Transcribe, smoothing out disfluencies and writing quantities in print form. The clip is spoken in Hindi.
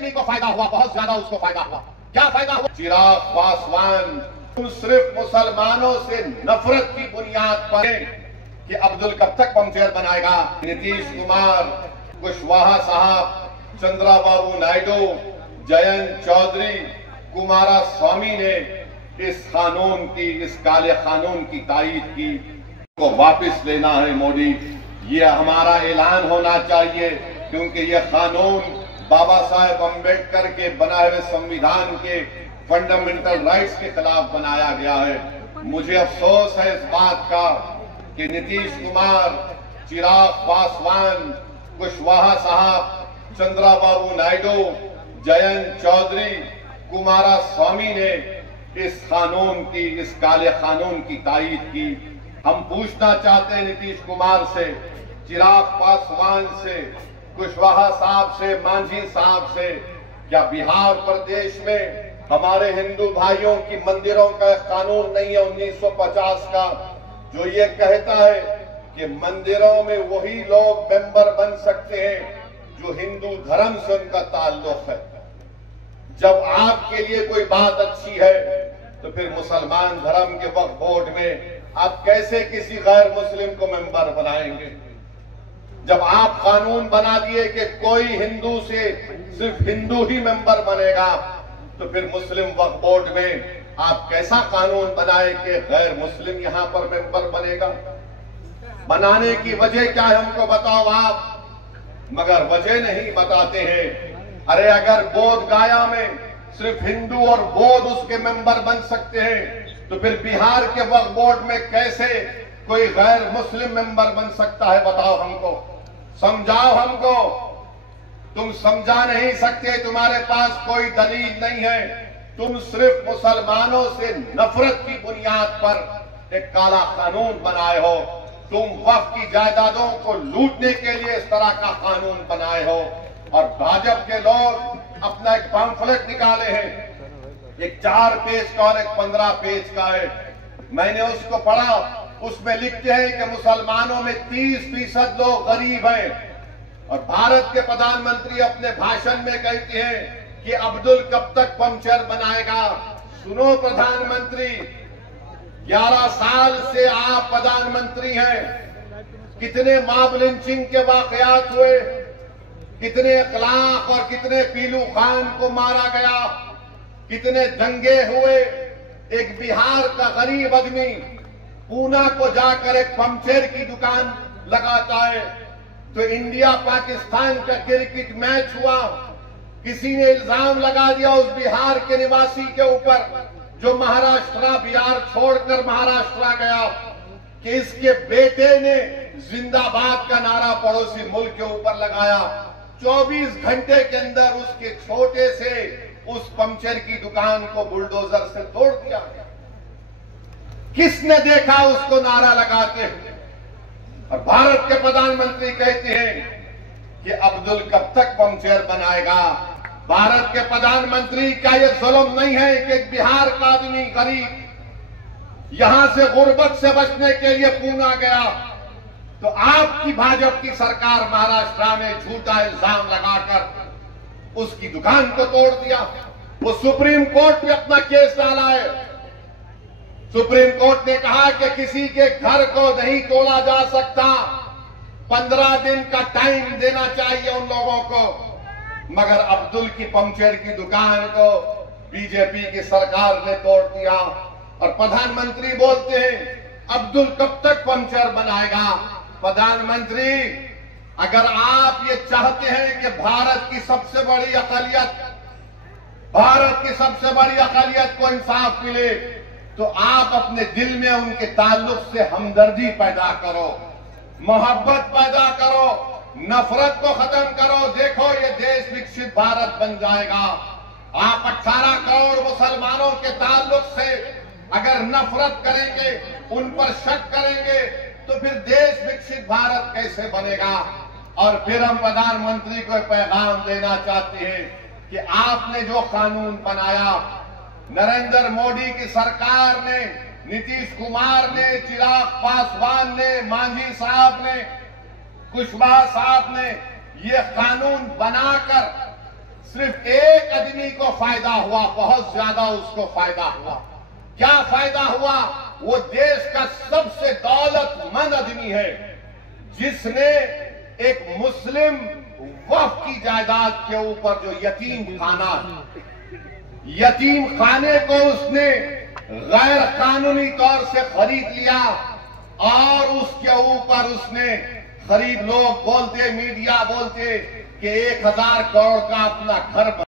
आदमी को फायदा हुआ, बहुत ज्यादा उसको फायदा हुआ। क्या फायदा हुआ? चिराग पासवान तुम सिर्फ मुसलमानों से नफरत की बुनियाद पर कि अब्दुल कब तक पंचर बनाएगा। नीतीश कुमार, कुशवाहा साहब, चंद्राबाबू नायडू, जयंत चौधरी, कुमारा स्वामी ने इस कानून की, इस काले कानून की तायीद की। को वापस लेना है मोदी, ये हमारा ऐलान होना चाहिए, क्योंकि ये कानून बाबा साहेब अम्बेडकर के बनाए हुए संविधान के फंडामेंटल राइट्स के खिलाफ बनाया गया है। मुझे अफसोस है इस बात का कि नीतीश कुमार, चिराग पासवान, कुशवाहा साहब, चंद्राबाबू नायडू, जयंत चौधरी, कुमारा स्वामी ने इस कानून की, इस काले कानून की तायीद की। हम पूछना चाहते हैं नीतीश कुमार से, चिराग पासवान से, कुशवाहा साहब से, मांझी साहब से, क्या बिहार प्रदेश में हमारे हिंदू भाइयों की मंदिरों का कानून नहीं है 1950 का, जो ये कहता है कि मंदिरों में वही लोग मेंबर बन सकते हैं जो हिंदू धर्म से उनका ताल्लुक है। जब आपके लिए कोई बात अच्छी है तो फिर मुसलमान धर्म के वक्फ बोर्ड में आप कैसे किसी गैर मुस्लिम को मेंबर बनाएंगे? जब आप कानून बना दिए कि कोई हिंदू से सिर्फ हिंदू ही मेंबर बनेगा, तो फिर मुस्लिम वक्फ बोर्ड में आप कैसा कानून बनाए कि गैर मुस्लिम यहां पर मेंबर बनेगा? बनाने की वजह क्या है हमको बताओ आप, मगर वजह नहीं बताते हैं। अरे अगर बोध गया में सिर्फ हिंदू और बौद्ध उसके मेंबर बन सकते हैं, तो फिर बिहार के वक्फ बोर्ड में कैसे कोई गैर मुस्लिम मेंबर बन सकता है? बताओ हमको, समझाओ हमको। तुम समझा नहीं सकते, तुम्हारे पास कोई दलील नहीं है। तुम सिर्फ मुसलमानों से नफरत की बुनियाद पर एक काला कानून बनाए हो। तुम वक्फ की जायदादों को लूटने के लिए इस तरह का कानून बनाए हो, और भाजपा के लोग अपना एक पैम्फलेट निकाले हैं, एक 4 पेज का और एक 15 पेज का है। मैंने उसको पढ़ा, उसमें लिखते हैं कि मुसलमानों में 30% लोग गरीब हैं, और भारत के प्रधानमंत्री अपने भाषण में कहते हैं कि अब्दुल कब तक पंचर बनाएगा। सुनो प्रधानमंत्री, 11 साल से आप प्रधानमंत्री हैं, कितने मॉब लिंचिंग के वाकयात हुए, कितने इखलाक और कितने पीलू खान को मारा गया, कितने दंगे हुए। एक बिहार का गरीब आदमी पूना को जाकर एक पंचर की दुकान लगाता है, तो इंडिया पाकिस्तान का क्रिकेट मैच हुआ, किसी ने इल्जाम लगा दिया उस बिहार के निवासी के ऊपर जो महाराष्ट्र बिहार छोड़कर महाराष्ट्र गया, कि इसके बेटे ने जिंदाबाद का नारा पड़ोसी मुल्क के ऊपर लगाया। 24 घंटे के अंदर उसके छोटे से उस पंचर की दुकान को बुलडोजर से तोड़ दिया गया। किसने देखा उसको नारा लगाते हुए? और भारत के प्रधानमंत्री कहते हैं कि अब्दुल कब तक पंचर बनाएगा। भारत के प्रधानमंत्री, क्या यह जुल्म नहीं है कि एक बिहार का आदमी गरीब यहां से गुर्बत से बचने के लिए पूना गया, तो आपकी भाजपा की सरकार महाराष्ट्र में झूठा इल्जाम लगाकर उसकी दुकान को तोड़ दिया। वो सुप्रीम कोर्ट में अपना केस डाला है। सुप्रीम कोर्ट ने कहा कि किसी के घर को नहीं तोड़ा जा सकता, 15 दिन का टाइम देना चाहिए उन लोगों को। मगर अब्दुल की पंचर की दुकान को बीजेपी की सरकार ने तोड़ दिया, और प्रधानमंत्री बोलते हैं अब्दुल कब तक पंचर बनाएगा। प्रधानमंत्री, अगर आप ये चाहते हैं कि भारत की सबसे बड़ी अक़लियत को इंसाफ मिले, तो आप अपने दिल में उनके ताल्लुक से हमदर्दी पैदा करो, मोहब्बत पैदा करो, नफरत को खत्म करो। देखो ये देश विकसित भारत बन जाएगा। आप 18 करोड़ मुसलमानों के ताल्लुक से अगर नफरत करेंगे, उन पर शक करेंगे, तो फिर देश विकसित भारत कैसे बनेगा। और फिर हम प्रधानमंत्री को पैगाम देना चाहते हैं कि आपने जो कानून बनाया, नरेंद्र मोदी की सरकार ने, नीतीश कुमार ने, चिराग पासवान ने, मांझी साहब ने, कुशवाहा साहब ने ये कानून बनाकर सिर्फ एक आदमी को फायदा हुआ, बहुत ज्यादा उसको फायदा हुआ। क्या फायदा हुआ? वो देश का सबसे दौलतमंद आदमी है जिसने एक मुस्लिम वक्फ की जायदाद के ऊपर जो यतीम खाने को उसने गैर कानूनी तौर से खरीद लिया और उसके ऊपर उसने खरीद, लोग बोलते, मीडिया बोलते कि 1000 करोड़ का अपना घर